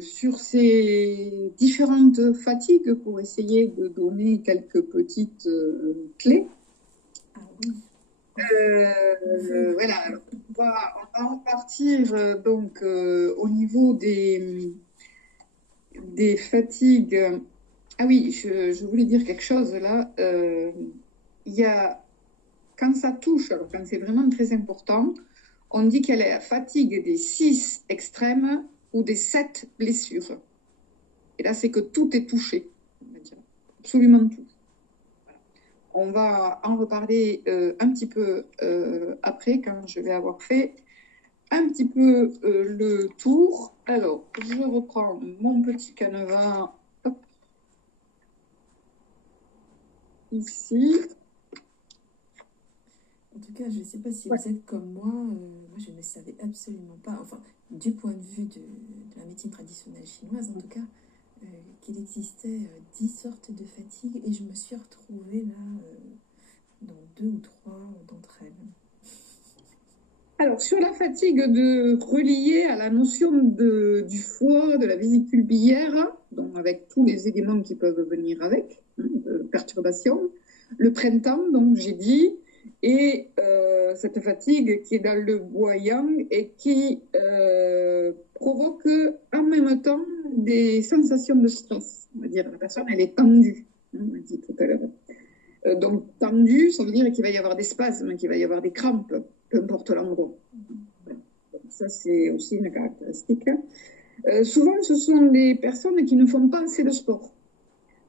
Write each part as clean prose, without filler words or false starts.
sur ces différentes fatigues pour essayer de donner quelques petites clés. Ah oui. Voilà, alors, on va en partir donc au niveau des fatigues. Ah oui, je voulais dire quelque chose là. Il y a, quand ça touche, alors quand c'est vraiment très important, on dit qu'il y a la fatigue des 6 extrêmes ou des 7 blessures. Et là, c'est que tout est touché, on va dire. Absolument tout. On va en reparler un petit peu après, quand je vais avoir fait un petit peu le tour. Alors, je reprends mon petit canevas. Hop. Ici. En tout cas, je ne sais pas si vous êtes comme moi je ne savais absolument pas, enfin, du point de vue de la médecine traditionnelle chinoise en tout cas, qu'il existait 10 sortes de fatigue et je me suis retrouvée là dans 2 ou 3 d'entre elles. Alors, sur la fatigue reliée à la notion du foie, de la vésicule biliaire, donc avec tous les éléments qui peuvent venir avec, de perturbations, le printemps, donc j'ai dit, et cette fatigue qui est dans le bois yang et qui provoque en même temps des sensations de stress. On va dire la personne, elle est tendue, on a dit tout à l'heure. Donc tendue, ça veut dire qu'il va y avoir des spasmes, qu'il va y avoir des crampes, peu importe l'endroit. Ça, c'est aussi une caractéristique. Souvent, ce sont des personnes qui ne font pas assez de sport.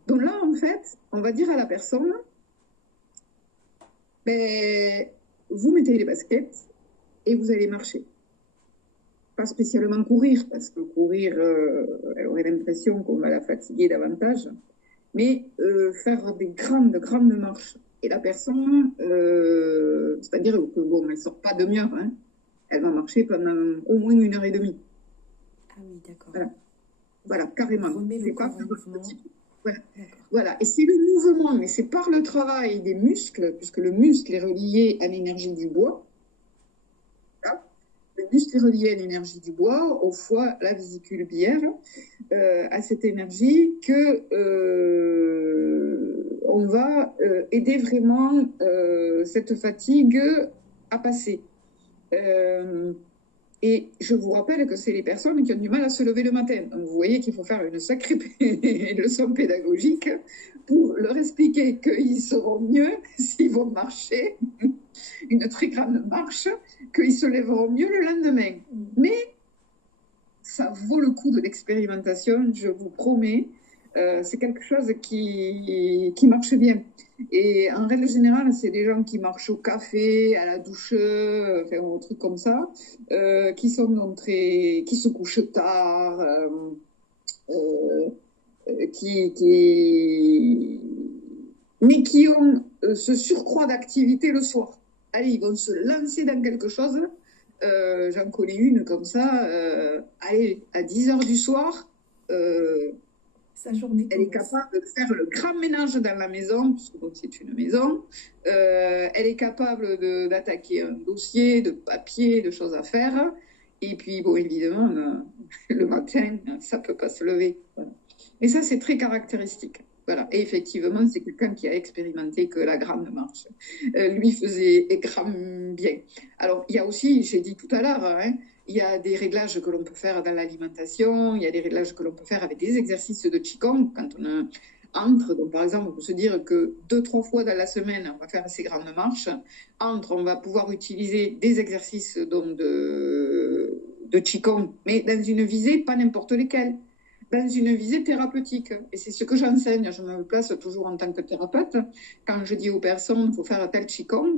Donc là, en fait, on va dire à la personne, vous mettez les baskets et vous allez marcher. Pas spécialement courir, parce que courir, elle aurait l'impression qu'on va la fatiguer davantage, mais faire des grandes marches. Et la personne, c'est-à-dire que bon, elle ne sort pas demi-heure, hein. Elle va marcher pendant au moins 1h30. Ah oui, d'accord. Voilà, carrément. Remet le corps en mouvement. Voilà. Et c'est le mouvement, mais c'est par le travail des muscles, puisque le muscle est relié à l'énergie du bois. Voilà. Le muscle est relié à l'énergie du bois, au foie, la vésicule biliaire, à cette énergie que on va aider vraiment cette fatigue à passer. Et je vous rappelle que c'est les personnes qui ont du mal à se lever le matin. Donc vous voyez qu'il faut faire une sacrée leçon pédagogique pour leur expliquer qu'ils seront mieux s'ils vont marcher une très grande marche, qu'ils se lèveront mieux le lendemain. Mais ça vaut le coup de l'expérimentation, je vous promets. C'est quelque chose qui marche bien. Et en règle générale, c'est des gens qui marchent au café, à la douche, enfin, au truc comme ça, qui sont donc qui se couchent tard, mais qui ont ce surcroît d'activité le soir. Allez, ils vont se lancer dans quelque chose. J'en connais une comme ça, allez, à 10h du soir, sa journée elle est capable de faire le grand ménage dans la maison, puisque donc c'est une maison. Elle est capable d'attaquer un dossier, de papier, de choses à faire. Et puis, bon, évidemment, le matin, ça ne peut pas se lever. Voilà. Mais ça, c'est très caractéristique. Voilà. Et effectivement, c'est quelqu'un qui a expérimenté que la grande marche lui faisait grand bien. Alors, il y a aussi, j'ai dit tout à l'heure, hein, il y a des réglages que l'on peut faire dans l'alimentation, il y a des réglages que l'on peut faire avec des exercices de Qigong quand on entre. Donc, par exemple, on peut se dire que 2-3 fois dans la semaine, on va faire ces grandes marches. Entre, on va pouvoir utiliser des exercices donc, de Qigong, mais dans une visée, pas n'importe lesquels, dans une visée thérapeutique. Et c'est ce que j'enseigne. Je me place toujours en tant que thérapeute. Quand je dis aux personnes, il faut faire tel Qigong,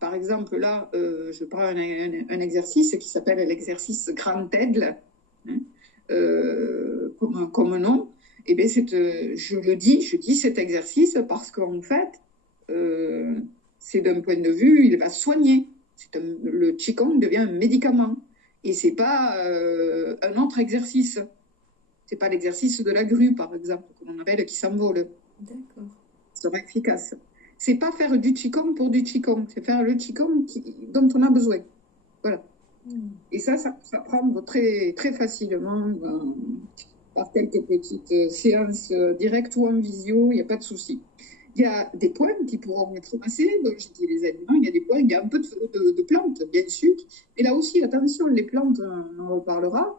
par exemple, là, je prends un exercice qui s'appelle l'exercice Grand Aigle, hein, comme nom. Et bien, je dis cet exercice parce qu'en fait, c'est d'un point de vue, il va soigner. Le Qigong devient un médicament. Et ce n'est pas un autre exercice. Ce n'est pas l'exercice de la grue, par exemple, qu'on appelle qui s'envole. D'accord. Ça sera efficace. C'est pas faire du Qigong pour du Qigong, c'est faire le Qigong dont on a besoin. Voilà. Et ça prend très, très facilement par quelques petites séances directes ou en visio, il n'y a pas de souci. Il y a des points qui pourront être massés, donc j'ai dit les aliments, il y a des points, il y a un peu de plantes, bien sûr. Et là aussi, attention, les plantes, on en reparlera.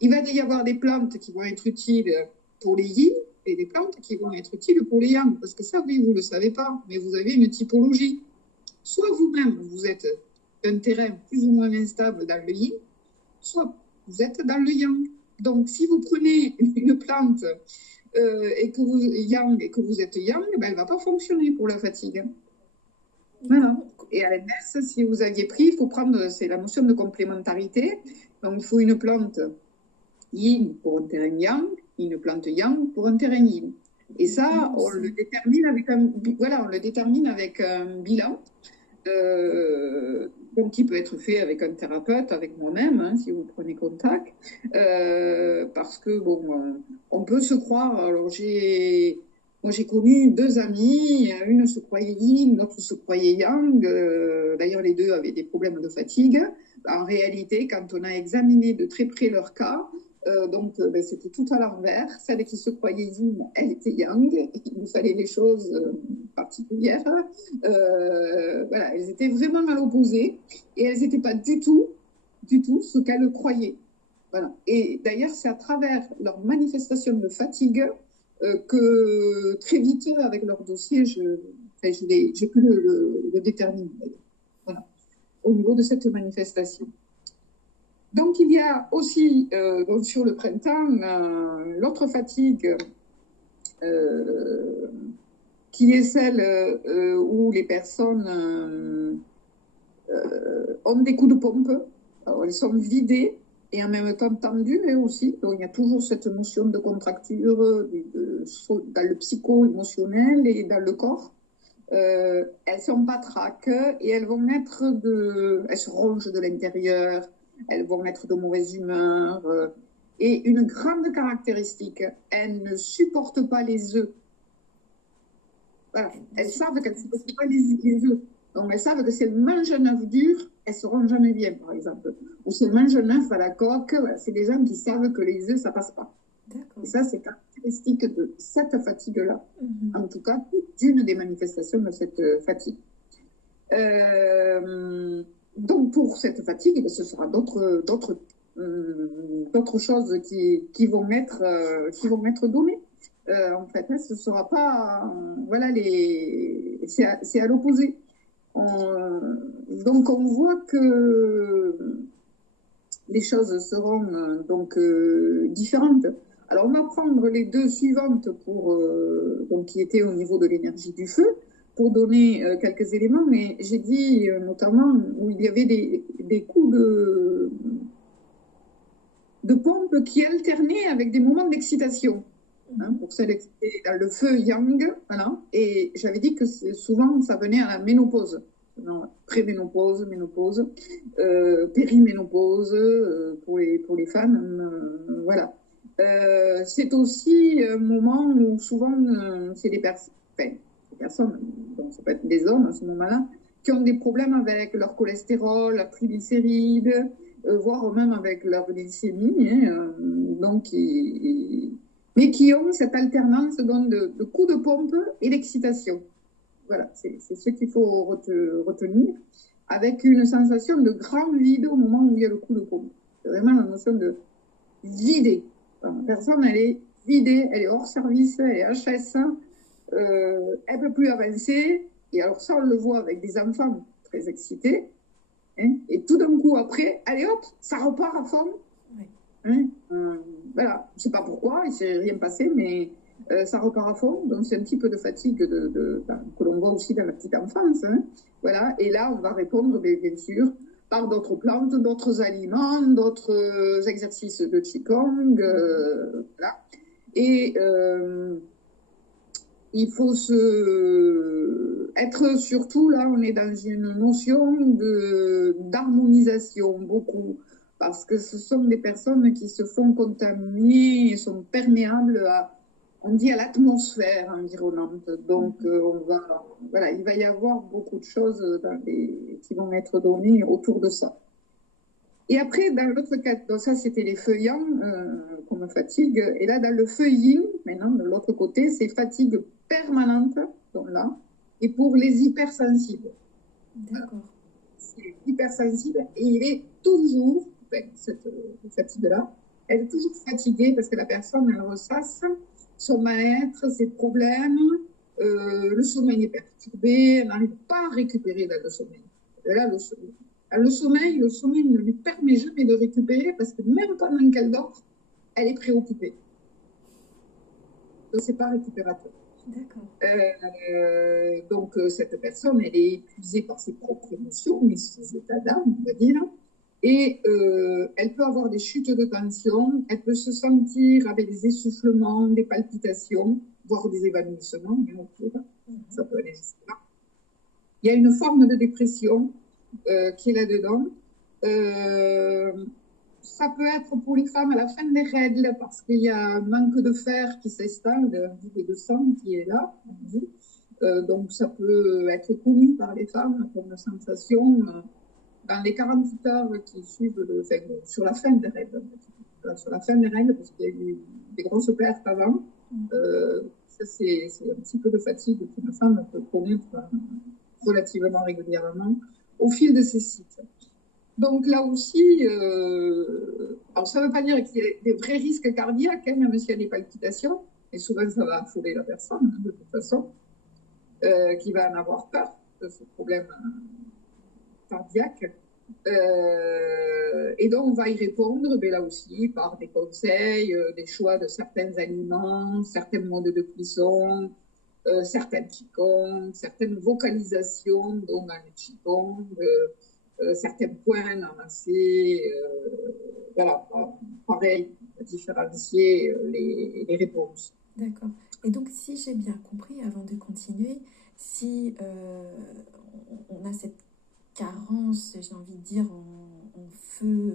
Il va y avoir des plantes qui vont être utiles pour les yin et des plantes qui vont être utiles pour les yang. Parce que ça, oui, vous ne le savez pas, mais vous avez une typologie. Soit vous-même, vous êtes un terrain plus ou moins instable dans le yin, soit vous êtes dans le yang. Donc, si vous prenez une plante et que vous yang et que vous êtes yang, ben, elle ne va pas fonctionner pour la fatigue. Voilà. Et à l'inverse, si vous aviez pris, il faut prendre, c'est la notion de complémentarité. Donc, il faut une plante yin pour un terrain yang, une plante yang pour un terrain yin. Et ça, on le détermine avec un bilan. Donc, qui peut être fait avec un thérapeute, avec moi-même, hein, si vous prenez contact, parce que bon, on peut se croire. Alors moi j'ai connu 2 amies, une se croyait yin, l'autre se croyait yang. D'ailleurs, les 2 avaient des problèmes de fatigue. En réalité, quand on a examiné de très près leur cas, c'était tout à l'envers. Celle qui se croyait yin, elle était yang. Il nous fallait des choses particulières. Voilà, elles étaient vraiment à l'opposé et elles n'étaient pas du tout ce qu'elles croyaient. Voilà. Et d'ailleurs, c'est à travers leur manifestation de fatigue que très vite, avec leur dossier, j'ai pu le déterminer. Voilà, au niveau de cette manifestation. Donc, il y a aussi, donc sur le printemps, l'autre fatigue qui est celle où les personnes ont des coups de pompe. Alors, elles sont vidées et en même temps tendues, mais aussi. Donc, il y a toujours cette notion de contracture dans le psycho-émotionnel et dans le corps. Elles sont patraques et elles se rongent de l'intérieur. Elles vont être de mauvaise humeur. Et une grande caractéristique, elles ne supportent pas les œufs. Voilà. Elles savent qu'elles ne supportent pas les œufs. Donc, elles savent que si elles mangent un œuf dur, elles ne seront jamais bien, par exemple. Ou si elles mangent un œuf à la coque, voilà, c'est des gens qui savent que les œufs, ça ne passe pas. Et ça, c'est caractéristique de cette fatigue-là. En tout cas, d'une des manifestations de cette fatigue. Donc, pour cette fatigue, ce sera d'autres choses qui vont être données. En fait, ce ne sera pas... voilà, c'est à l'opposé. Donc, on voit que les choses seront différentes. Alors, on va prendre les 2 suivantes qui étaient au niveau de l'énergie du feu, pour donner quelques éléments, mais j'ai dit notamment où il y avait des coups de pompe qui alternaient avec des moments d'excitation. Hein, pour celles qui étaient dans le feu yang, voilà. Et j'avais dit que souvent ça venait à la ménopause. Préménopause, ménopause, périménopause pour les femmes, voilà. C'est aussi un moment où souvent c'est des personnes, donc ça peut être des hommes à ce moment-là, qui ont des problèmes avec leur cholestérol, leur triglycérides, voire même avec leur glycémie, mais qui ont cette alternance de coups de pompe et d'excitation. Voilà, c'est ce qu'il faut retenir, avec une sensation de grand vide au moment où il y a le coup de pompe. C'est vraiment la notion de vider. La personne, elle est vidée, elle est hors service, elle est HS, elle ne peut plus avancer. Et alors ça, on le voit avec des enfants très excités. Hein, et tout d'un coup, après, allez hop, ça repart à fond. Hein, voilà, je ne sais pas pourquoi, il ne s'est rien passé, mais ça repart à fond. Donc, c'est un petit peu de fatigue que l'on voit aussi dans la petite enfance. Hein, voilà, et là, on va répondre, bien sûr, par d'autres plantes, d'autres aliments, d'autres exercices de Qigong. Voilà. Et il faut être surtout, là, on est dans une notion d'harmonisation, beaucoup. Parce que ce sont des personnes qui se font contaminer et sont perméables on dit à l'atmosphère environnante. Donc, il va y avoir beaucoup de choses qui vont être données autour de ça. Et après, dans l'autre cas, donc ça c'était les feuillants comme fatigue. Et là, dans le feuilling, maintenant, de l'autre côté, c'est fatigue permanente, donc là, et pour les hypersensibles. D'accord. C'est hypersensible et il est toujours, cette fatigue-là, elle est toujours fatiguée parce que la personne, elle ressasse son mal-être, ses problèmes, le sommeil est perturbé, elle n'arrive pas à récupérer dans le sommeil. Et là, le sommeil ne lui permet jamais de récupérer parce que même pendant qu'elle dort, elle est préoccupée. Donc, c'est pas récupérateur. D'accord. Donc, cette personne, elle est épuisée par ses propres émotions, mais ses états d'âme, on va dire. Et elle peut avoir des chutes de tension, elle peut se sentir avec des essoufflements, des palpitations, voire des évanouissements, bien autour. Ça peut aller jusque-là. Il y a une forme de dépression qui est là-dedans. Ça peut être pour les femmes à la fin des règles parce qu'il y a un manque de fer qui s'installe, un vide de sang qui est là. Donc ça peut être connu par les femmes comme sensation dans les 48 heures qui suivent sur la fin des règles. Sur la fin des règles, parce qu'il y a eu des grosses pertes avant. Ça, c'est un petit peu de fatigue qu'une femme peut connaître relativement régulièrement au fil de ces cycles. Donc là aussi, alors ça ne veut pas dire qu'il y ait des vrais risques cardiaques, hein, même s'il y a des palpitations, et souvent ça va affoler la personne, de toute façon, qui va en avoir peur de ce problème cardiaque. Et donc on va y répondre, mais là aussi, par des conseils, des choix de certains aliments, certains modes de cuisson, certains qigong, certaines vocalisations, dont dans le qigong, certains points amassés, voilà, pareil, différencier les réponses. D'accord. Et donc, si j'ai bien compris, avant de continuer, si on a cette carence, j'ai envie de dire, en feu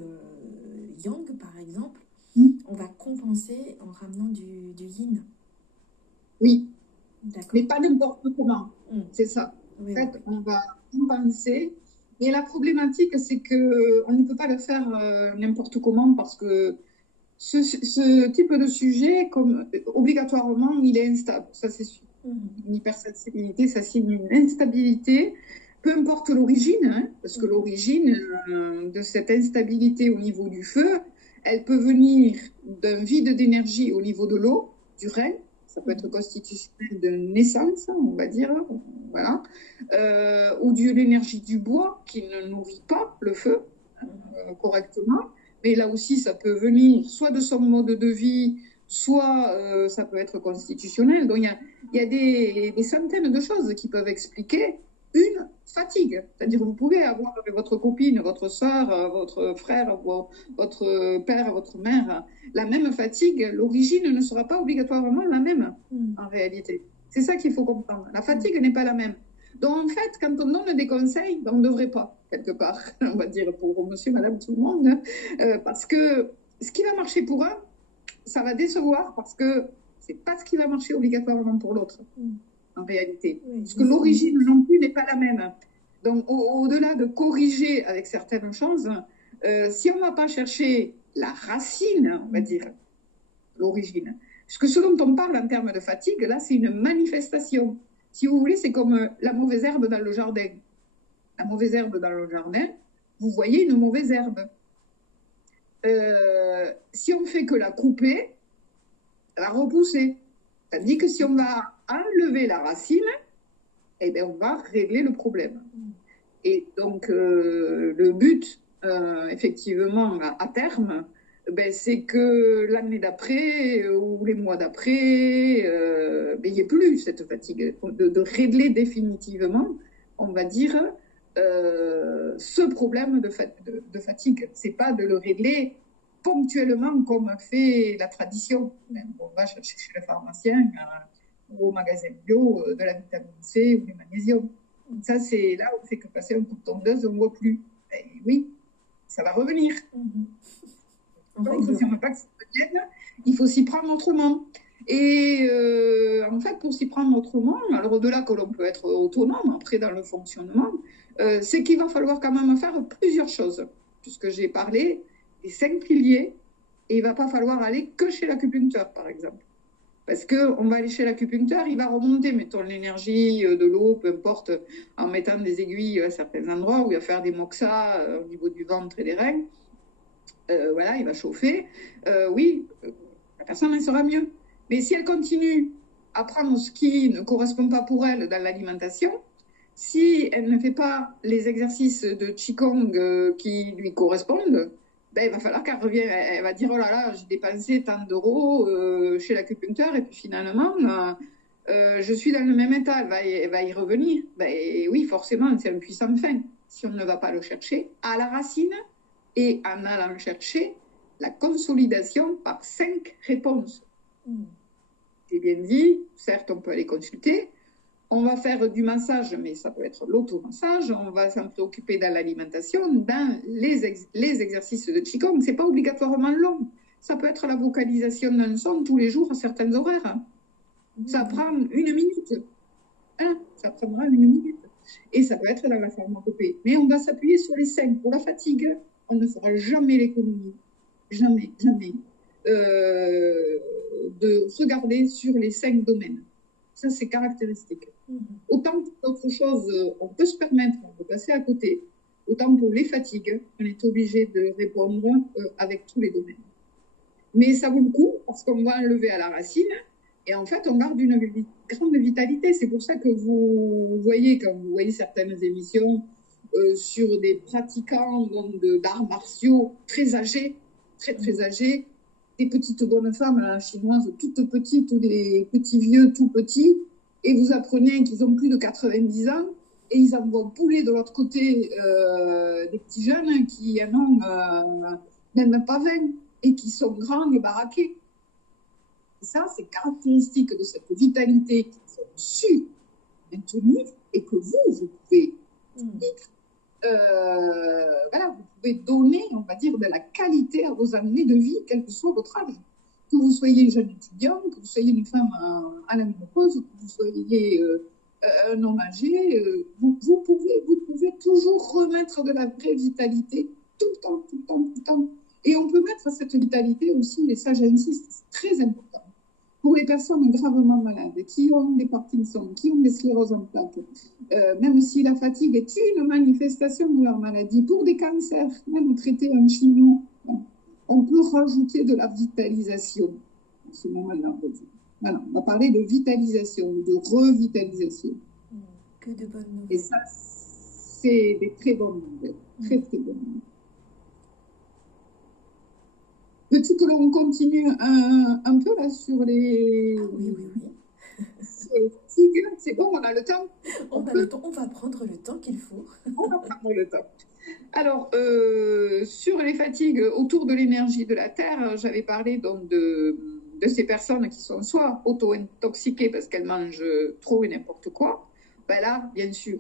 yang, par exemple, on va compenser en ramenant du yin. Oui, d'accord. Mais pas n'importe comment, c'est ça. Oui, en fait, oui. On va compenser. Et la problématique, c'est qu'on ne peut pas le faire n'importe comment parce que ce type de sujet, obligatoirement, il est instable, ça c'est sûr. Une hypersensibilité, ça signe une instabilité, peu importe l'origine, hein, parce que l'origine de cette instabilité au niveau du feu, elle peut venir d'un vide d'énergie au niveau de l'eau, du rein, ça peut être constitutionnel de naissance, on va dire, voilà, ou de l'énergie du bois qui ne nourrit pas le feu correctement. Mais là aussi, ça peut venir soit de son mode de vie, soit ça peut être constitutionnel. Donc, il y a des centaines de choses qui peuvent expliquer une fatigue. C'est-à-dire, vous pouvez avoir avec votre copine, votre soeur, votre frère, votre père, votre mère, la même fatigue. L'origine ne sera pas obligatoirement la même, en réalité. C'est ça qu'il faut comprendre. La fatigue n'est pas la même. Donc, en fait, quand on donne des conseils, on ne devrait pas, quelque part, on va dire pour monsieur, madame, tout le monde, parce que ce qui va marcher pour un, ça va décevoir parce que c'est pas ce qui va marcher obligatoirement pour l'autre, en réalité. Parce que l'origine non plus n'est pas la même. Donc, au-delà de corriger avec certaines choses, si on ne va pas chercher la racine, on va dire, l'origine, parce que ce dont on parle en termes de fatigue, là, c'est une manifestation. Si vous voulez, c'est comme la mauvaise herbe dans le jardin. La mauvaise herbe dans le jardin, vous voyez une mauvaise herbe. Si on fait que la couper, elle va repousser. Tandis que si on va enlever la racine, eh bien, on va régler le problème. Et donc, le but, effectivement, à terme, ben, c'est que l'année d'après ou les mois d'après, il n'y ait plus cette fatigue. De régler définitivement, on va dire, ce problème de fatigue. Ce n'est pas de le régler ponctuellement comme fait la tradition. On va chercher chez le pharmacien ou au magasin bio de la vitamine C ou du magnésium. Ça, c'est là où on fait que passer un coup de tondeuse, on ne voit plus. Et oui, ça va revenir. Donc, si on ne veut pas que ça revienne, il faut s'y prendre autrement. Et en fait, pour s'y prendre autrement, alors au-delà que l'on peut être autonome après dans le fonctionnement, c'est qu'il va falloir quand même faire plusieurs choses. puisque j'ai parlé des 5 piliers, et il ne va pas falloir aller que chez l'acupuncteur, par exemple. Parce qu'on va aller chez l'acupuncteur, il va remonter, mettons, l'énergie de l'eau, peu importe, en mettant des aiguilles à certains endroits, où il va faire des moxas au niveau du ventre et des reins. Voilà, il va chauffer. Oui, la personne, elle sera mieux. Mais si elle continue à prendre ce qui ne correspond pas pour elle dans l'alimentation, si elle ne fait pas les exercices de Qigong qui lui correspondent, ben, il va falloir qu'elle revienne. Elle va dire, oh là là, j'ai dépensé tant d'euros chez l'acupuncteur et puis finalement, je suis dans le même état. Elle va y revenir. Ben, oui, forcément, c'est un puissant fin. Si on ne va pas le chercher à la racine et en allant chercher la consolidation par 5 réponses. J'ai bien dit, certes, on peut aller consulter. On va faire du massage, mais ça peut être l'automassage. On va s'en préoccuper dans l'alimentation, dans les exercices de Qigong. Ce n'est pas obligatoirement long. Ça peut être la vocalisation d'un son tous les jours à certains horaires. Ça prend 1 minute. Ça prendra 1 minute. Et ça peut être dans la pharmacopée. Mais on va s'appuyer sur les 5. Pour la fatigue, on ne fera jamais l'économie. Jamais, jamais. De regarder sur les 5 domaines. Ça, c'est caractéristique. Autant pour d'autres choses, on peut se permettre de passer à côté. Autant pour les fatigues, on est obligé de répondre avec tous les domaines. Mais ça vaut le coup parce qu'on va enlever à la racine et en fait, on garde une grande vitalité. C'est pour ça que vous voyez, quand vous voyez certaines émissions sur des pratiquants d'arts martiaux très âgés, très âgés, des petites bonnes femmes chinoises toutes petites ou des petits vieux tout petits, et vous apprenez qu'ils ont plus de 90 ans et ils envoient pouler de l'autre côté des petits jeunes qui en ont même pas 20 et qui sont grands et baraqués. Et ça, c'est caractéristique de cette vitalité qu'ils ont su maintenir et que vous pouvez voilà, vous pouvez donner, on va dire, de la qualité à vos années de vie, quel que soit votre âge. Que vous soyez jeune étudiant, que vous soyez une femme à la ménopause, que vous soyez un homme âgé, vous pouvez toujours remettre de la vraie vitalité tout le temps, tout le temps, tout le temps. Et on peut mettre cette vitalité aussi, et ça j'insiste, c'est très important, pour les personnes gravement malades, qui ont des Parkinson, qui ont des scléroses en plaques, même si la fatigue est une manifestation de leur maladie, pour des cancers, même traités en chimio, on peut rajouter de la vitalisation à ce moment-là. Voilà, on va parler de vitalisation, de revitalisation. Que de bonnes nouvelles. Et ça, c'est des très bonnes nouvelles. Très, très bonnes nouvelles. Veux-tu que l'on continue un peu là sur les... Ah oui. Sur les fatigues? C'est bon, on a le temps? On va prendre le temps qu'il faut. On va prendre le temps. Alors, sur les fatigues autour de l'énergie de la Terre, j'avais parlé donc de ces personnes qui sont soit auto-intoxiquées parce qu'elles mangent trop et n'importe quoi. Ben là, bien sûr,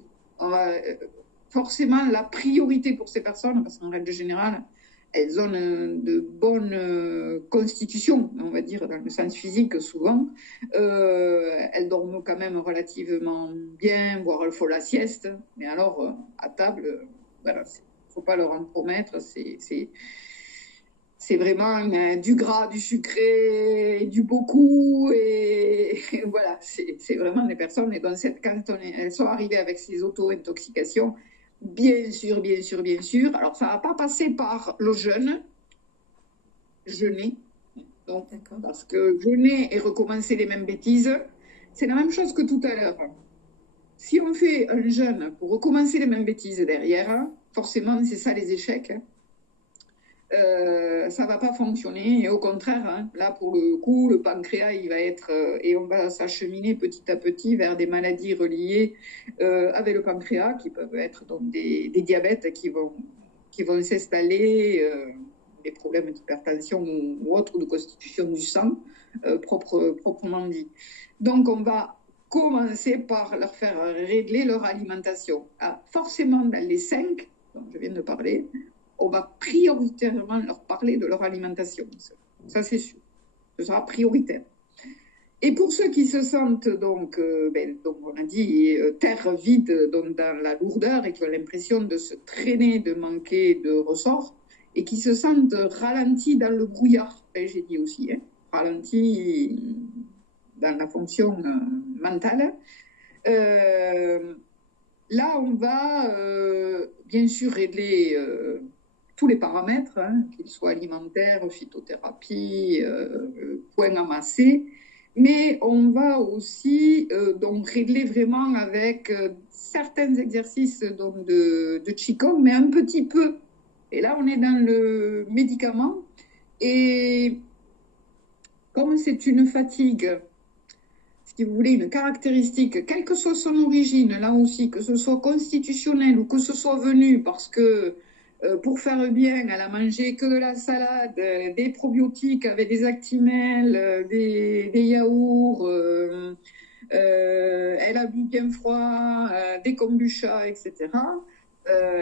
forcément, la priorité pour ces personnes, parce qu'en règle générale, elles ont de bonnes constitutions, on va dire, dans le sens physique souvent. Elles dorment quand même relativement bien, voire elles font la sieste. Mais alors, à table, voilà, il ne faut pas leur en promettre. C'est vraiment du gras, du sucré, du beaucoup. Et voilà, c'est vraiment des personnes. Et dans quand elles sont arrivées avec ces auto-intoxications, bien sûr. Alors, ça ne va pas passer par le jeûner. Donc, parce que jeûner et recommencer les mêmes bêtises, c'est la même chose que tout à l'heure. Si on fait un jeûne pour recommencer les mêmes bêtises derrière, forcément, c'est ça les échecs. Ça ne va pas fonctionner. Et au contraire, là, pour le coup, le pancréas, il va être... et on va s'acheminer petit à petit vers des maladies reliées avec le pancréas, qui peuvent être donc des diabètes qui vont s'installer, des problèmes d'hypertension ou autres, de constitution du sang, proprement dit. Donc, on va commencer par leur faire régler leur alimentation. Forcément, dans les 5 dont je viens de parler, on va prioritairement leur parler de leur alimentation. Ça, c'est sûr. Ce sera prioritaire. Et pour ceux qui se sentent donc, donc on a dit, terre vide, donc dans la lourdeur et qui ont l'impression de se traîner, de manquer de ressort, et qui se sentent ralentis dans le brouillard, j'ai dit aussi, ralentis dans la fonction mentale, là on va bien sûr régler tous les paramètres, qu'ils soient alimentaires, phytothérapie, points amassés, mais on va aussi donc régler vraiment avec certains exercices donc, de Qigong, mais un petit peu. Et là, on est dans le médicament. Et comme c'est une fatigue, si vous voulez, une caractéristique, quelle que soit son origine, là aussi, que ce soit constitutionnel ou que ce soit venu parce que pour faire bien, elle a mangé que de la salade, des probiotiques avec des actimels, des yaourts, elle a bu bien froid, des kombucha, etc.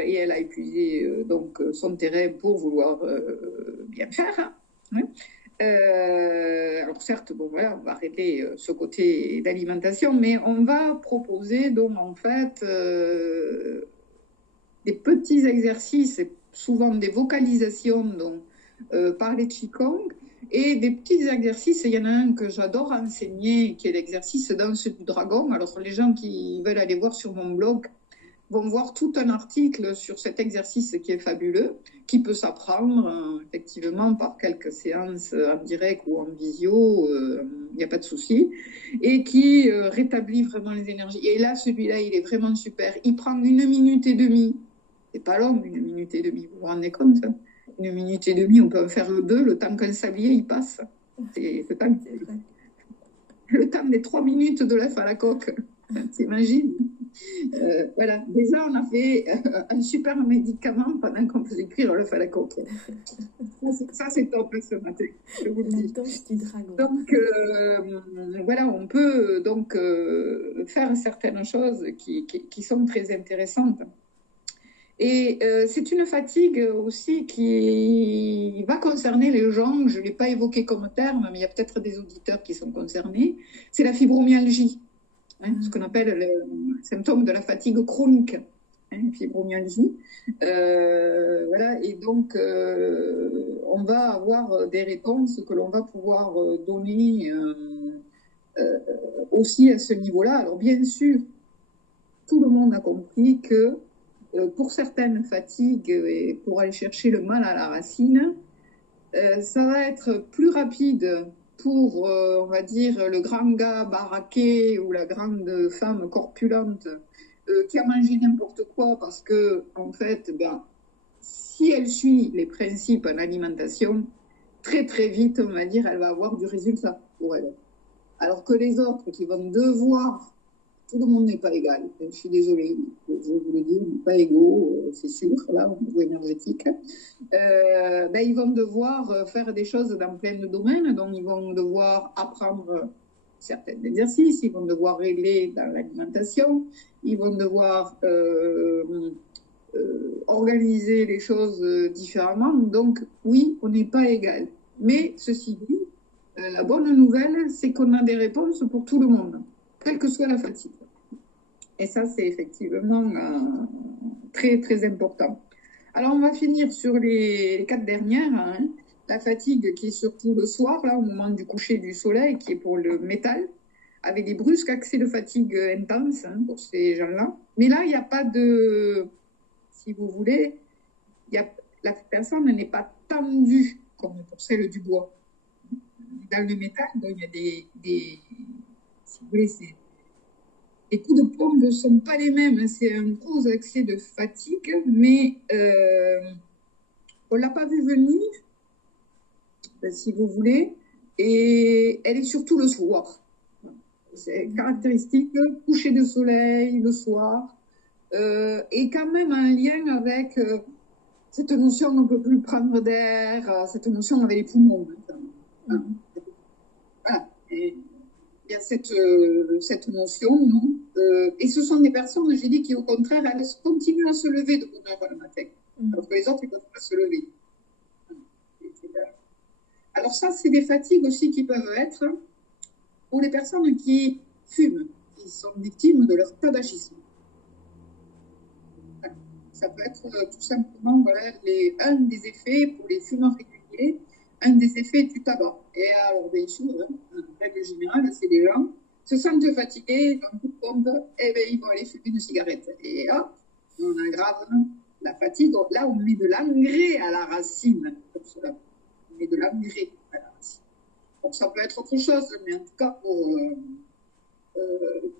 Et elle a épuisé donc son terrain pour vouloir bien faire. Hein. Alors certes, bon voilà, on va régler ce côté d'alimentation, mais on va proposer donc en fait des petits exercices, souvent des vocalisations donc, par les Qigong, et des petits exercices. Il y en a un que j'adore enseigner, qui est l'exercice danse du dragon. Alors les gens qui veulent aller voir sur mon blog vont voir tout un article sur cet exercice qui est fabuleux, qui peut s'apprendre effectivement par quelques séances en direct ou en visio, il n'y a pas de souci, et qui rétablit vraiment les énergies. Et là, celui-là, il est vraiment super. Il prend 1 minute et demie. C'est pas long, 1 minute et demie, vous vous rendez compte, 1 minute et demie, on peut en faire 2, le temps qu'un sablier, il passe. C'est le temps des 3 minutes de l'œuf à la coque. T'imagines? Voilà, déjà on a fait un super médicament pendant qu'on faisait cuire l'œuf à la coque. Ça c'est top ce matin, je vous le dis. La danse du dragon. Donc voilà, on peut donc faire certaines choses qui sont très intéressantes. Et c'est une fatigue aussi qui va concerner les gens, je ne l'ai pas évoqué comme terme, mais il y a peut-être des auditeurs qui sont concernés, c'est la fibromyalgie. Ce qu'on appelle le symptôme de la fatigue chronique, fibromyalgie. Voilà, et donc on va avoir des réponses que l'on va pouvoir donner aussi à ce niveau-là. Alors bien sûr, tout le monde a compris que pour certaines fatigues et pour aller chercher le mal à la racine, ça va être plus rapide pour, on va dire, le grand gars baraqué ou la grande femme corpulente qui a mangé n'importe quoi parce que, en fait, si elle suit les principes en alimentation, très très vite, on va dire, elle va avoir du résultat pour elle. Alors que les autres qui vont devoir, tout le monde n'est pas égal, je suis désolée, je vous le dis, on n'est pas égaux, c'est sûr, là, au niveau énergétique. Ils vont devoir faire des choses dans plein de domaines, donc ils vont devoir apprendre certains exercices, ils vont devoir régler dans l'alimentation, ils vont devoir organiser les choses différemment. Donc oui, on n'est pas égal. Mais ceci dit, la bonne nouvelle, c'est qu'on a des réponses pour tout le monde, quelle que soit la fatigue. Et ça, c'est effectivement très, très important. Alors, on va finir sur les 4 dernières. La fatigue qui est surtout le soir, là, au moment du coucher du soleil, qui est pour le métal, avec des brusques accès de fatigue intense pour ces gens-là. Mais là, il n'y a pas de... Si vous voulez, la personne n'est pas tendue comme pour celle du bois. Dans le métal, donc, il y a des si vous voulez, les coups de pompe ne sont pas les mêmes. C'est un gros accès de fatigue, mais on ne l'a pas vu venir, si vous voulez, et elle est surtout le soir. C'est caractéristique, coucher de soleil le soir, et quand même un lien avec cette notion qu'on ne peut plus prendre d'air, cette notion avec les poumons. Voilà. Et il y a cette notion, non et ce sont des personnes, j'ai dit, qui au contraire, elles continuent à se lever de bonne heure le matin, alors que les autres, ils ne peuvent pas se lever. Alors ça, c'est des fatigues aussi qui peuvent être pour les personnes qui fument, qui sont victimes de leur tabagisme. Ça peut être tout simplement voilà, un des effets pour les fumeurs réguliers, un des effets du tabac. Et alors, bien sûr, en règle générale, c'est des gens se sentent fatigués, d'un coup de pompe, et bien, ils vont aller fumer une cigarette. Et hop, on aggrave la fatigue. Là, on met de l'engrais à la racine. Comme cela. On met de l'engrais à la racine. Donc, ça peut être autre chose, mais en tout cas, pour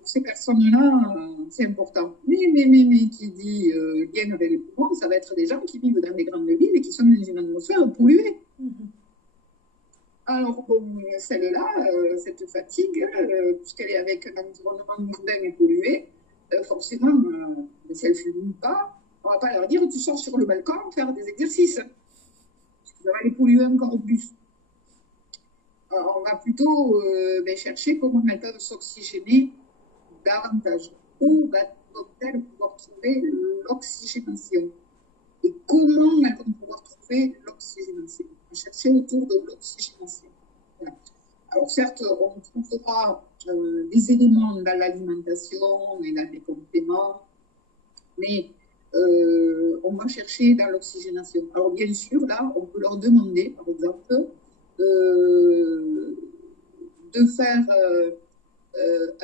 ces personnes-là, c'est important. Mais qui dit lien avec les poumons, ça va être des gens qui vivent dans des grandes villes et qui sont dans une atmosphère polluée. Alors, bon, celle-là, cette fatigue, puisqu'elle est avec un environnement urbain et pollué, forcément, si elle ne fume pas, on ne va pas leur dire tu sors sur le balcon faire des exercices. Ça va les polluer encore plus. Alors, on va plutôt chercher comment elles peuvent s'oxygéner davantage. Où va-t-elle pouvoir trouver l'oxygénation? Et comment elles vont pouvoir trouver l'oxygénation? On va chercher autour de l'oxygénation. Voilà. Alors certes, on trouvera des éléments dans l'alimentation et dans les compléments, mais on va chercher dans l'oxygénation. Alors bien sûr, là, on peut leur demander, par exemple, de faire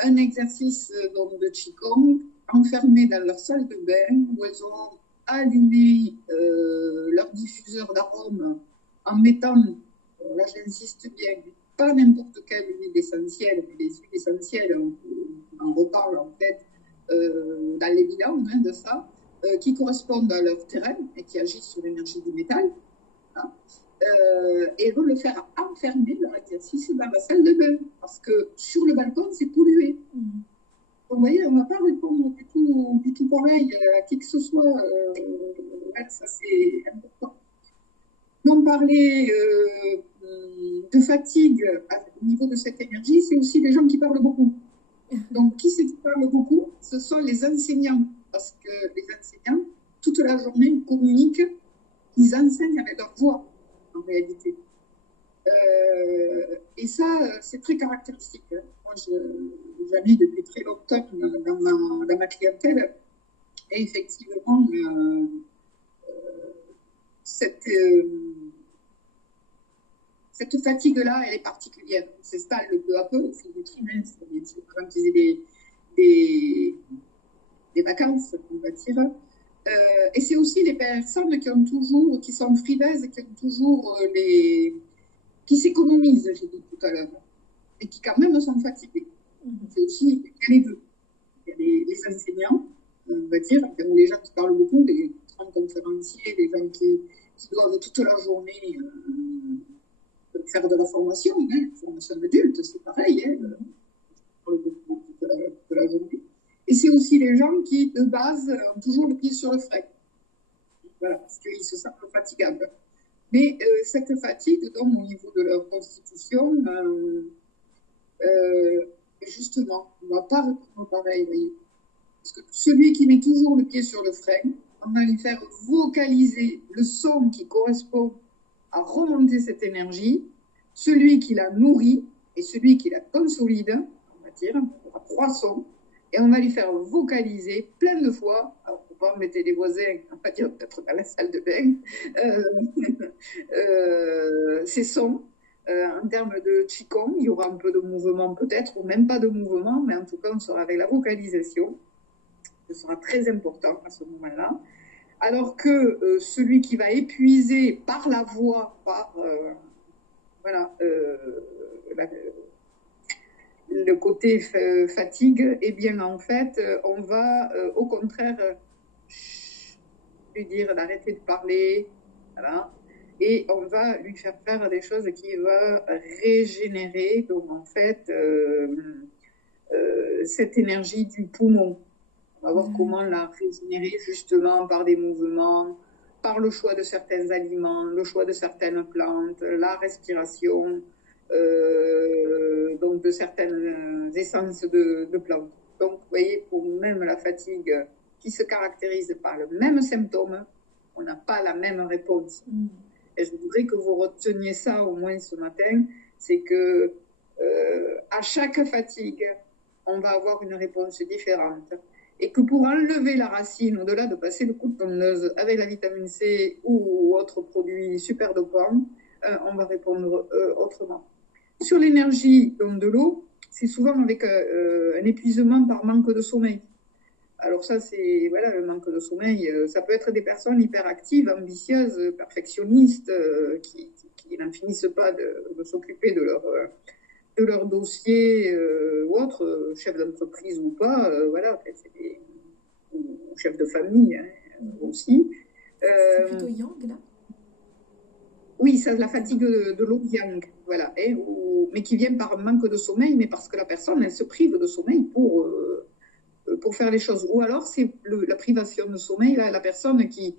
un exercice donc, de Qigong enfermé dans leur salle de bain où elles auront allumé leur diffuseur d'arômes en mettant, là j'insiste bien, pas n'importe quelle huile essentielle, mais les huiles essentielles, on en reparle en fait dans les bilans de ça, qui correspondent à leur terrain et qui agissent sur l'énergie du métal. Hein. Et vont le faire enfermer leur exercice dans la salle de bain parce que sur le balcon c'est pollué. Donc, vous voyez, on ne va pas répondre du tout pareil à qui que ce soit. Ça c'est important. Non, parler de fatigue au niveau de cette énergie, c'est aussi les gens qui parlent beaucoup. Donc, qui c'est qui parle beaucoup? Ce sont les enseignants, parce que les enseignants, toute la journée, ils communiquent, ils enseignent avec leur voix, en réalité. Et ça, c'est très caractéristique. Moi, j'en ai depuis très longtemps dans ma clientèle, et effectivement, cette fatigue-là, elle est particulière. Elle s'installe peu à peu au fil du trimestre, bien sûr, quand il y a des vacances, on va dire. Et c'est aussi les personnes qui sont frileuses, qui ont toujours qui s'économisent, j'ai dit tout à l'heure, et qui quand même sont fatiguées. C'est aussi, il y a les deux. Il y a les enseignants, on va dire, les gens qui parlent beaucoup, les grands conférenciers, les gens qui doivent toute la journée faire de la formation adulte, c'est pareil, beaucoup de la journée. Et c'est aussi les gens qui, de base, ont toujours le pied sur le frein. Voilà, parce qu'ils se sentent fatigables. Mais cette fatigue, donc, au niveau de leur constitution, justement, on ne va pas répondre pareil, voyez. Parce que celui qui met toujours le pied sur le frein, on va lui faire vocaliser le son qui correspond à remonter cette énergie, celui qui la nourrit et celui qui la consolide, on va dire, on aura 3 sons, et on va lui faire vocaliser plein de fois, alors on va mettre les voisins, on va dire peut-être dans la salle de bain, ces sons. En termes de Qigong, il y aura un peu de mouvement peut-être, ou même pas de mouvement, mais en tout cas on sera avec la vocalisation, ce sera très important à ce moment-là. Alors que celui qui va épuiser par la voix, par le côté fatigue, eh bien en fait, on va au contraire lui dire d'arrêter de parler, voilà, et on va lui faire faire des choses qui vont régénérer, donc en fait, cette énergie du poumon. On va voir comment la régénérer justement par des mouvements, par le choix de certains aliments, le choix de certaines plantes, la respiration, donc de certaines essences de plantes. Donc, vous voyez, pour même la fatigue qui se caractérise par le même symptôme, on n'a pas la même réponse. Et je voudrais que vous reteniez ça au moins ce matin, c'est que à chaque fatigue, on va avoir une réponse différente. Et que pour enlever la racine, au-delà de passer le coup de tondeuse avec la vitamine C ou autre produit super dopant, on va répondre autrement. Sur l'énergie de l'eau, c'est souvent avec un épuisement par manque de sommeil. Alors ça, c'est voilà, le manque de sommeil. Ça peut être des personnes hyperactives, ambitieuses, perfectionnistes, qui n'en finissent pas de s'occuper de leur dossier ou autre, chef d'entreprise ou pas, voilà, c'est des, ou chef de famille aussi. C'est plutôt yang, là? Oui, ça, la fatigue de l'eau yang, voilà, mais qui vient par manque de sommeil, mais parce que la personne, elle se prive de sommeil pour faire les choses. Ou alors, c'est la privation de sommeil, là, la personne qui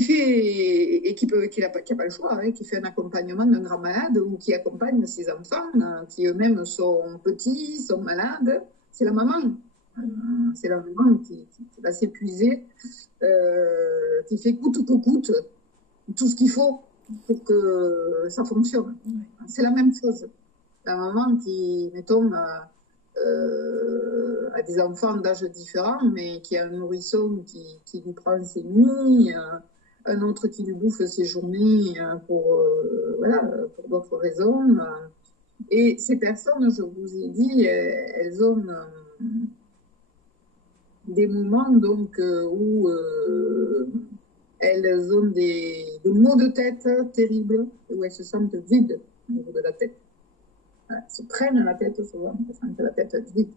fait, et qui n'a pas le choix, hein, qui fait un accompagnement d'un grand malade ou qui accompagne ses enfants, qui eux-mêmes sont petits, sont malades. C'est la maman. C'est la maman qui va s'épuiser, qui fait coûte que coûte tout ce qu'il faut pour que ça fonctionne. C'est la même chose. La maman qui, mettons, a des enfants d'âge différents, mais qui a un nourrisson qui lui prend ses nuits, un autre qui lui bouffe ses journées pour d'autres raisons. Et ces personnes, je vous ai dit, elles ont des moments donc où elles ont des maux de tête terribles, où elles se sentent vides au niveau de la tête. Elles se prennent la tête souvent, elles sentent la tête vide.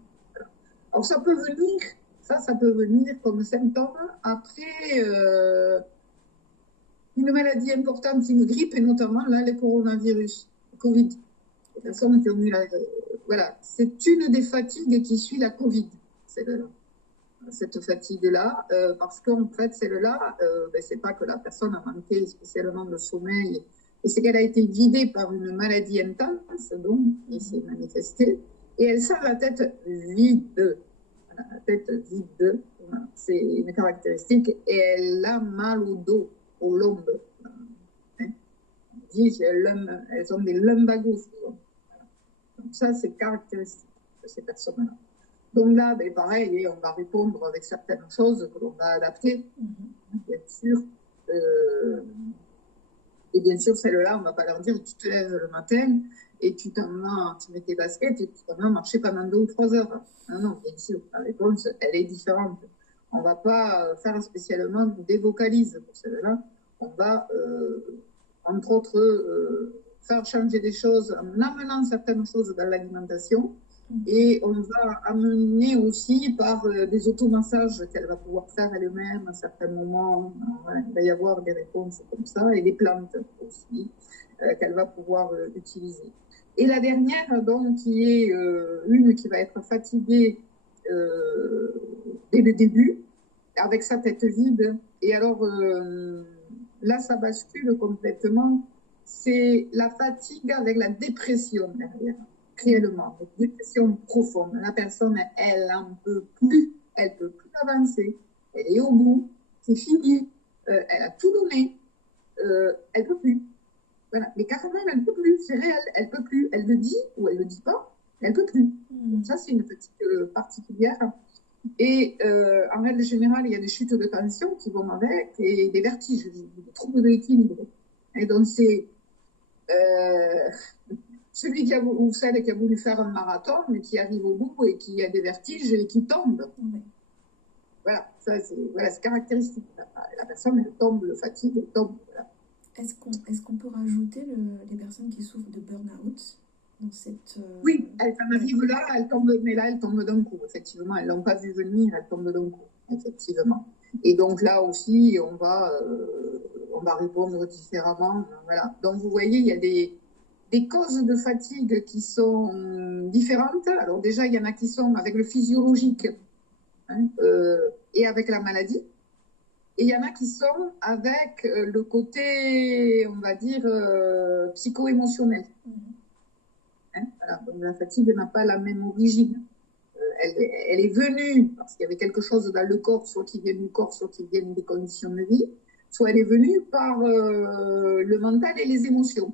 Alors ça peut venir comme symptôme après une maladie importante, une grippe, et notamment là, le coronavirus, le Covid. Les personnes qui ont eu voilà, c'est une des fatigues qui suit la Covid, celle-là. Cette fatigue-là, parce qu'en fait, celle-là, c'est pas que la personne a manqué spécialement de sommeil, et c'est qu'elle a été vidée par une maladie intense, donc, qui s'est manifestée, et elle sent la tête vide. La tête vide, voilà. C'est une caractéristique, et elle a mal au dos, aux lombes. Hein. On dit elles ont des lumbagos. Voilà. Donc ça, c'est caractéristique de ces personnes-là. Donc là, pareil, on va répondre avec certaines choses que l'on va adapter, bien sûr. Et bien sûr, celles-là, on ne va pas leur dire tu te lèves le matin et tu mets tes baskets et tu t'en vas marcher pendant 2 ou 3 heures. Non, non, bien sûr, la réponse, elle est différente. On ne va pas faire spécialement des vocalises pour celles-là. On va, entre autres, faire changer des choses en amenant certaines choses dans l'alimentation. Et on va amener aussi par des automassages qu'elle va pouvoir faire elle-même à certains moments. Voilà, il va y avoir des réponses comme ça, et des plantes aussi qu'elle va pouvoir utiliser. Et la dernière, donc, qui est une qui va être fatiguée dès le début, avec sa tête vide. Et alors, là, ça bascule complètement. C'est la fatigue avec la dépression derrière. Réellement, une dépression profonde. La personne, elle n'en peut plus, elle peut plus avancer, elle est au bout, c'est fini, elle a tout donné, elle peut plus. Voilà. Mais carrément, elle ne peut plus, c'est réel, elle peut plus. Elle le dit ou elle le dit pas, elle peut plus. Donc ça, c'est une fatigue particulière. Et en règle générale, il y a des chutes de tension qui vont avec et des vertiges, des troubles de l'équilibre. Et donc c'est celui ou celle qui a voulu faire un marathon, mais qui arrive au bout et qui a des vertiges et qui tombe. Voilà, ça c'est caractéristique. La personne, elle tombe, le fatigue, elle tombe. Voilà. Est-ce qu'on peut rajouter les personnes qui souffrent de burn-out dans cette... Oui, elles en arrivent là, elles tombent, mais là, elles tombent d'un coup, effectivement. Elles ne l'ont pas vu venir, elles tombent d'un coup, effectivement. Et donc là aussi, on va répondre différemment. Voilà. Donc vous voyez, il y a des causes de fatigue qui sont différentes. Alors déjà, il y en a qui sont avec le physiologique et avec la maladie. Et il y en a qui sont avec le côté, on va dire, psycho-émotionnel. Voilà. Donc la fatigue n'a pas la même origine. Elle est venue parce qu'il y avait quelque chose dans le corps, soit qui vient du corps, soit qui vient des conditions de vie, soit elle est venue par le mental et les émotions.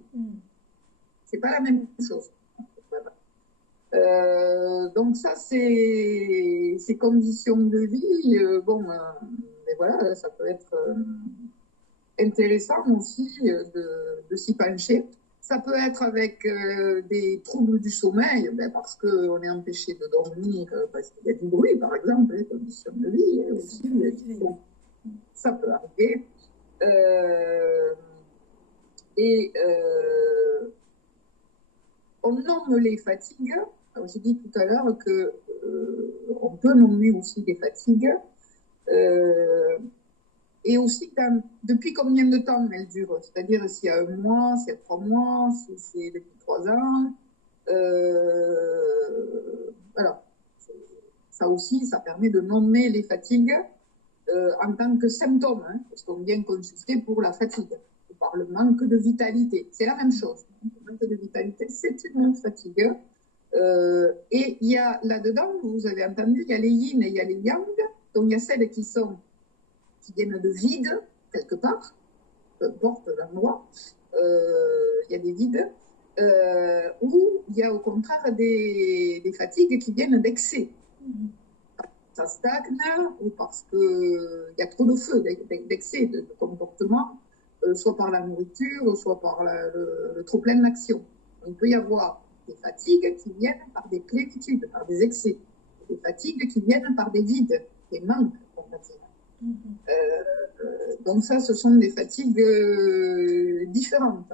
C'est pas la même chose. Voilà. Donc ça, c'est ces conditions de vie. Mais voilà, ça peut être intéressant aussi de s'y pencher. Ça peut être avec des troubles du sommeil, parce qu'on est empêché de dormir, parce qu'il y a du bruit, par exemple, les conditions de vie aussi. Bon, ça peut arriver. On nomme les fatigues. J'ai dit tout à l'heure que on peut nommer aussi des fatigues. Et aussi, depuis combien de temps elles durent? C'est-à-dire s'il y a 1 mois, s'il y a 3 mois, si c'est depuis 3 ans. Voilà. Ça aussi, ça permet de nommer les fatigues en tant que symptômes, hein, parce qu'on vient consulter pour la fatigue, par le manque de vitalité. C'est la même chose. Le manque de vitalité, c'est une fatigue. Et il y a là-dedans, vous avez entendu, il y a les yin et il y a les yang. Donc il y a celles qui viennent de vide, quelque part, peu importe l'endroit, il y a des vides, ou il y a au contraire des fatigues qui viennent d'excès. Ça stagne, ou parce qu'il y a trop de feu, d'excès de comportement, soit par la nourriture, soit par le trop plein d'action. Il peut y avoir des fatigues qui viennent par des plénitudes, par des excès, des fatigues qui viennent par des vides, des manques, on va dire. Donc ça, ce sont des fatigues différentes.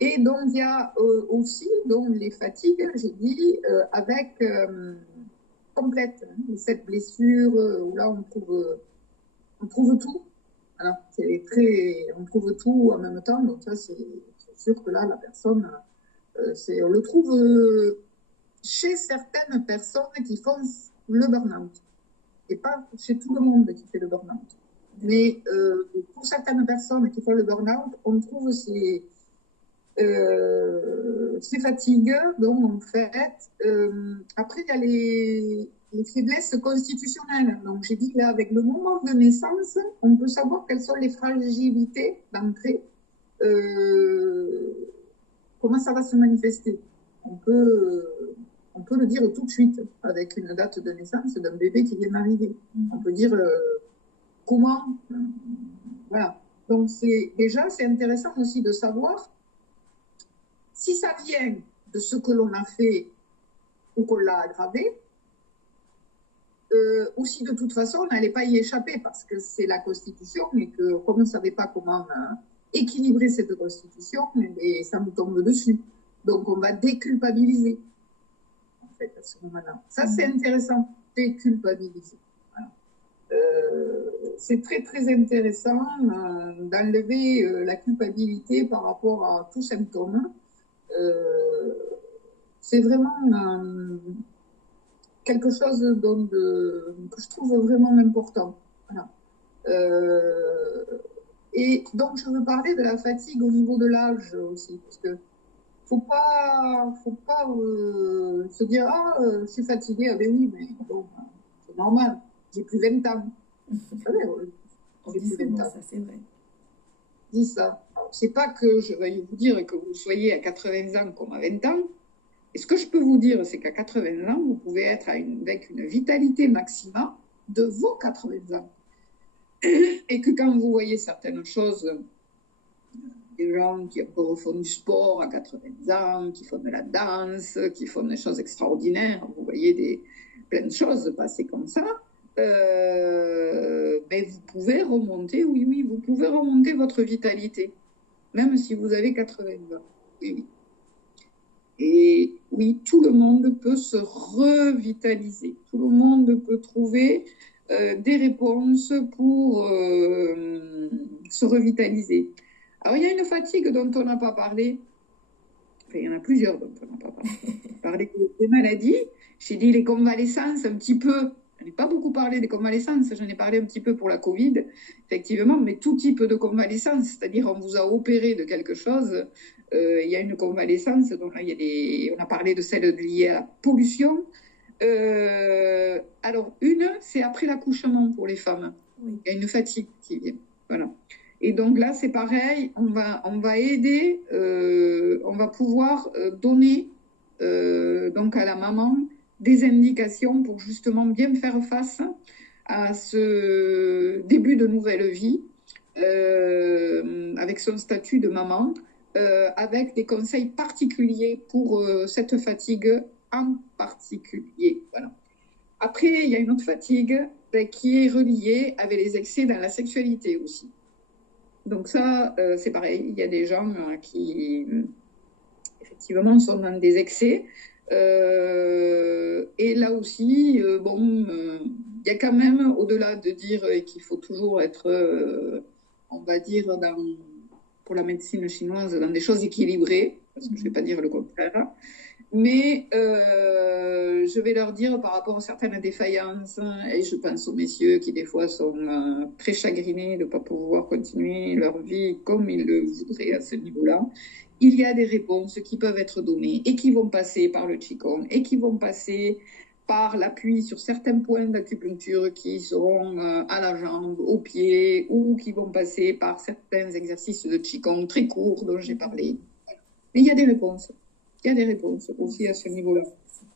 Et donc il y a aussi les fatigues, j'ai dit, avec complète, hein, cette blessure où là on trouve tout. Voilà, on trouve tout en même temps. Donc ça, c'est sûr que là, la personne, on le trouve chez certaines personnes qui font le burn-out. Et pas chez tout le monde qui fait le burn-out. Mais pour certaines personnes qui font le burn-out, on trouve ces fatigues. Donc, en fait, après, il y a les faiblesses constitutionnelles. Donc, j'ai dit que là, avec le moment de naissance, on peut savoir quelles sont les fragilités d'entrée, comment ça va se manifester. On peut le dire tout de suite avec une date de naissance d'un bébé qui vient d'arriver. On peut dire comment. Voilà. Donc, c'est intéressant aussi de savoir si ça vient de ce que l'on a fait ou qu'on l'a aggravé, ou si de toute façon, on n'allait pas y échapper parce que c'est la Constitution et que comme on ne savait pas comment équilibrer cette Constitution, et ça nous tombe dessus. Donc, on va déculpabiliser. À ce moment-là. Ça, c'est intéressant, déculpabiliser. Voilà. C'est très, très intéressant d'enlever la culpabilité par rapport à tout symptôme. C'est vraiment quelque chose que je trouve vraiment important. Voilà. Et donc, je veux parler de la fatigue au niveau de l'âge aussi, parce que faut pas se dire je suis fatiguée. Ah ben oui, mais bon, c'est normal, j'ai plus 20 ans. J'ai plus 20 ans. Ça, c'est vrai. Dis ça. C'est pas que je vais vous dire que vous soyez à 80 ans comme à 20 ans. Et ce que je peux vous dire, c'est qu'à 80 ans, vous pouvez être avec une vitalité maximale de vos 80 ans. Et que quand vous voyez certaines choses, des gens qui font du sport à 80 ans, qui font de la danse, qui font des choses extraordinaires. Vous voyez plein de choses passer comme ça. Mais vous pouvez remonter, oui, vous pouvez remonter votre vitalité, même si vous avez 80 ans. Oui. Et oui, tout le monde peut se revitaliser. Tout le monde peut trouver des réponses pour se revitaliser. Alors, il y a une fatigue dont on n'a pas parlé. Enfin, il y en a plusieurs dont on n'a pas parlé. Parler des maladies. J'ai dit les convalescences un petit peu. Je n'ai pas beaucoup parlé des convalescences. J'en ai parlé un petit peu pour la Covid, effectivement, mais tout type de convalescence. C'est-à-dire, on vous a opéré de quelque chose. Il y a une convalescence. Donc là, on a parlé de celle liée à la pollution. Alors, c'est après l'accouchement pour les femmes. Oui. Il y a une fatigue qui vient. Voilà. Et donc là, c'est pareil, on va aider, on va pouvoir donner donc à la maman des indications pour justement bien faire face à ce début de nouvelle vie avec son statut de maman, avec des conseils particuliers pour cette fatigue en particulier. Voilà. Après, il y a une autre fatigue qui est reliée avec les excès dans la sexualité aussi. Donc ça, c'est pareil, il y a des gens qui, effectivement, sont dans des excès. Et là aussi, il y a quand même, au-delà de dire qu'il faut toujours être, on va dire, pour la médecine chinoise, dans des choses équilibrées, parce que je ne vais pas dire le contraire, mais je vais leur dire par rapport à certaines défaillances, et je pense aux messieurs qui des fois sont très chagrinés de ne pas pouvoir continuer leur vie comme ils le voudraient à ce niveau-là. Il y a des réponses qui peuvent être données et qui vont passer par le Qigong et qui vont passer par l'appui sur certains points d'acupuncture qui seront à la jambe, au pied, ou qui vont passer par certains exercices de Qigong très courts dont j'ai parlé. Mais il y a des réponses. Il y a des réponses aussi à ce niveau-là.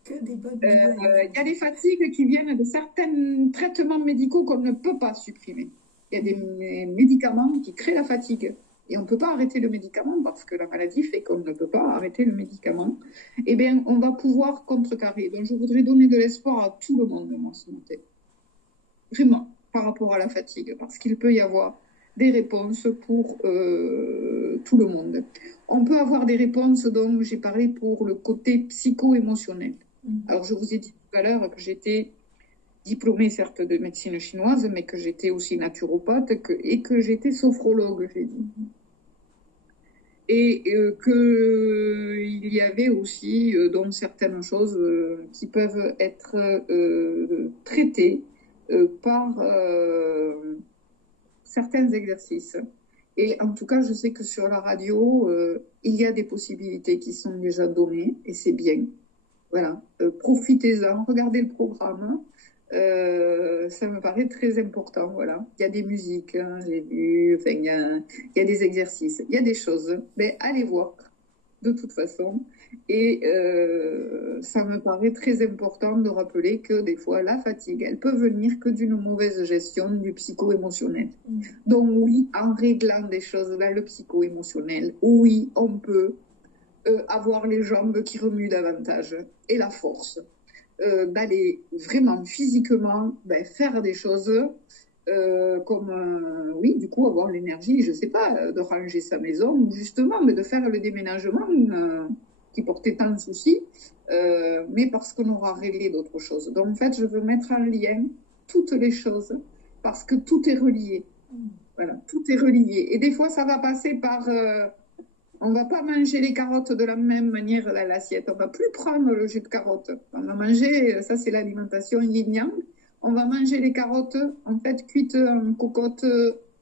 Que des bonnes il y a des fatigues qui viennent de certains traitements médicaux qu'on ne peut pas supprimer. Il y a des médicaments qui créent la fatigue. Et on ne peut pas arrêter le médicament parce que la maladie fait qu'on ne peut pas arrêter le médicament. Eh bien, on va pouvoir contrecarrer. Donc, je voudrais donner de l'espoir à tout le monde, moi, ce matin. Vraiment, par rapport à la fatigue. Parce qu'il peut y avoir des réponses pour tout le monde. On peut avoir des réponses dont j'ai parlé pour le côté psycho-émotionnel. Alors, je vous ai dit tout à l'heure que j'étais diplômée, certes, de médecine chinoise, mais que j'étais aussi naturopathe et que j'étais sophrologue, j'ai dit. Et qu'il y avait aussi donc certaines choses qui peuvent être traitées par certains exercices. Et en tout cas, je sais que sur la radio, il y a des possibilités qui sont déjà données, et c'est bien. Voilà, profitez-en, regardez le programme. Ça me paraît très important, voilà. Il y a des musiques, hein, j'ai vu, enfin, il y a des exercices, il y a des choses, mais allez voir, de toute façon. Et ça me paraît très important de rappeler que des fois, la fatigue, elle peut venir que d'une mauvaise gestion du psycho-émotionnel. Donc oui, en réglant des choses dans le psycho-émotionnel, oui, on peut avoir les jambes qui remuent davantage et la force. D'aller vraiment physiquement faire des choses comme, oui, du coup, avoir l'énergie, je sais pas, de ranger sa maison ou justement de faire le déménagement qui portait tant de soucis, mais parce qu'on aura réglé d'autres choses. Donc, en fait, je veux mettre en lien toutes les choses parce que tout est relié. Voilà, tout est relié. Et des fois, ça va passer par... on ne va pas manger les carottes de la même manière dans l'assiette. On ne va plus prendre le jus de carotte. On va manger, ça c'est l'alimentation yin-yang. On va manger les carottes, en fait, cuites en cocotte,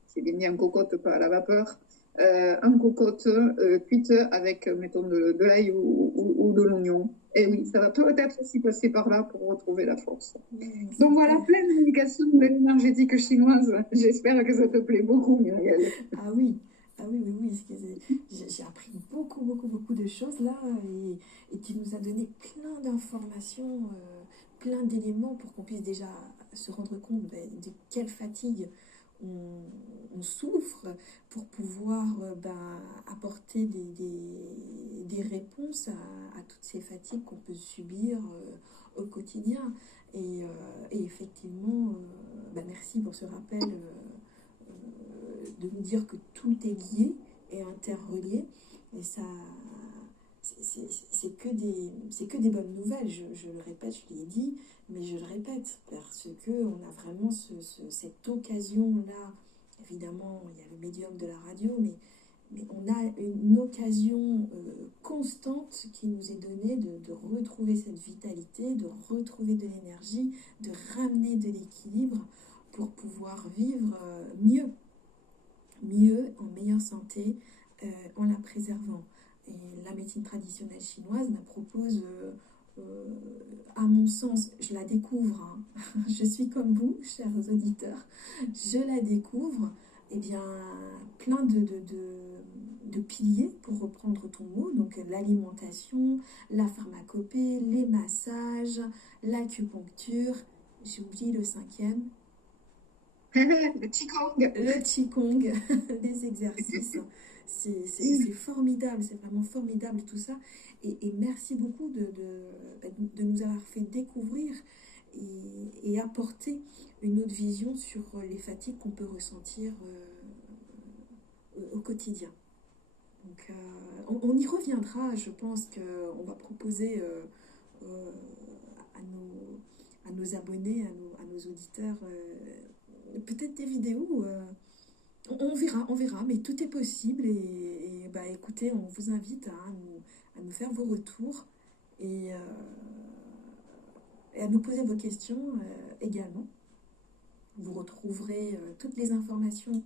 c'est bien dit en cocotte, pas à la vapeur, en cocotte, cuites avec, mettons, de l'ail ou de l'oignon. Et oui, ça va peut-être aussi passer par là pour retrouver la force. Donc voilà, plein d'indications de l'énergétique chinoise. J'espère que ça te plaît beaucoup, Muriel. Ah oui. Ah oui, j'ai appris beaucoup de choses là et tu nous as donné plein d'informations, plein d'éléments pour qu'on puisse déjà se rendre compte de quelle fatigue on souffre pour pouvoir apporter des réponses à toutes ces fatigues qu'on peut subir au quotidien. Et effectivement, merci pour ce rappel. De nous dire que tout est lié et interrelié, et ça c'est que des bonnes nouvelles. Je le répète, je l'ai dit, mais je le répète parce que on a vraiment cette occasion là. Évidemment, il y a le médium de la radio, mais on a une occasion constante qui nous est donnée de retrouver cette vitalité, de retrouver de l'énergie, de ramener de l'équilibre pour pouvoir vivre mieux, en meilleure santé, en la préservant. Et la médecine traditionnelle chinoise me propose, à mon sens, je la découvre, hein. Je suis comme vous, chers auditeurs, je la découvre, plein de piliers, pour reprendre ton mot, donc l'alimentation, la pharmacopée, les massages, l'acupuncture, j'ai oublié le cinquième, Le Qigong. le Qigong, les exercices. C'est formidable, c'est vraiment formidable tout ça. Et merci beaucoup de nous avoir fait découvrir et apporter une autre vision sur les fatigues qu'on peut ressentir au quotidien. Donc, on y reviendra. Je pense qu'on va proposer euh, à nos abonnés, à nos auditeurs, peut-être des vidéos. On verra, mais tout est possible. Et bah, écoutez, on vous invite à nous faire vos retours et à nous poser vos questions également. Vous retrouverez toutes les informations